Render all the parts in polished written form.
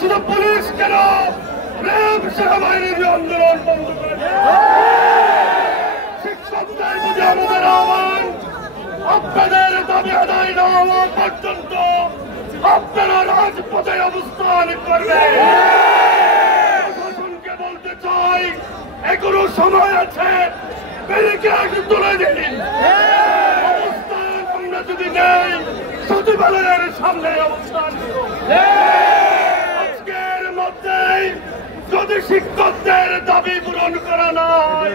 শুধু পুলিশ কেন, র্যাব সেনাবাহিনীর আন্দোলন বন্ধ করে শিক্ষকদের প্রতি আমাদের আহ্বান, আপনাদের দাবি আদায় না হওয়া পর্যন্ত আপনারা রাজপথে অবস্থান করবেন। প্রশাসনকে বলতে চাই, এখনো সময় আছে, ব্যারিকেড তুলে দিন। অবস্থান আমরা যদি নেই, সচিবালয়ের সামনে অবস্থান আজকের মধ্যেই যদি শিক্ষকদের দাবি পূরণ করা না হয়,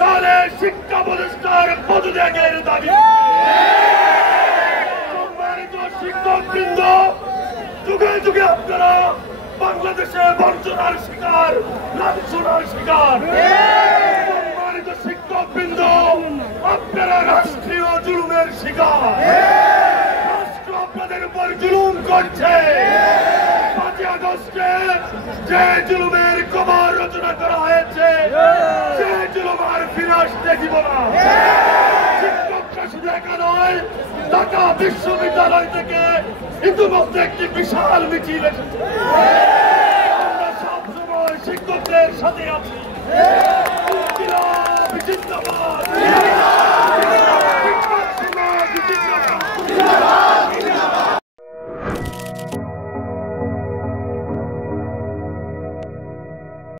তাহলে শিক্ষা প্রতিষ্ঠার পদত্যাগের দাবি। সম্মানিত শিক্ষকবৃন্দ, যুগে যুগে আপনারা বাংলাদেশে বঞ্চনার শিকার, লাঞ্ছনার শিকার। সম্মানিত শিক্ষকবৃন্দ, আপনারা রাষ্ট্রীয় জুলুমের শিকার। রাষ্ট্র আপনাদের উপর জুলুম করছে। 5 আগস্টে যে জুলুমের কবর রচনা করা হয়েছে, সে জুলুম আর ফিরাস দেখিব না। শিক্ষকরা শুধু একা নয়, ঢাকা বিশ্ববিদ্যালয় থেকে ইতিমধ্যে একটি বিশাল মিছিল এসেছে। আমরা সবসময় শিক্ষকদের সাথে আছি।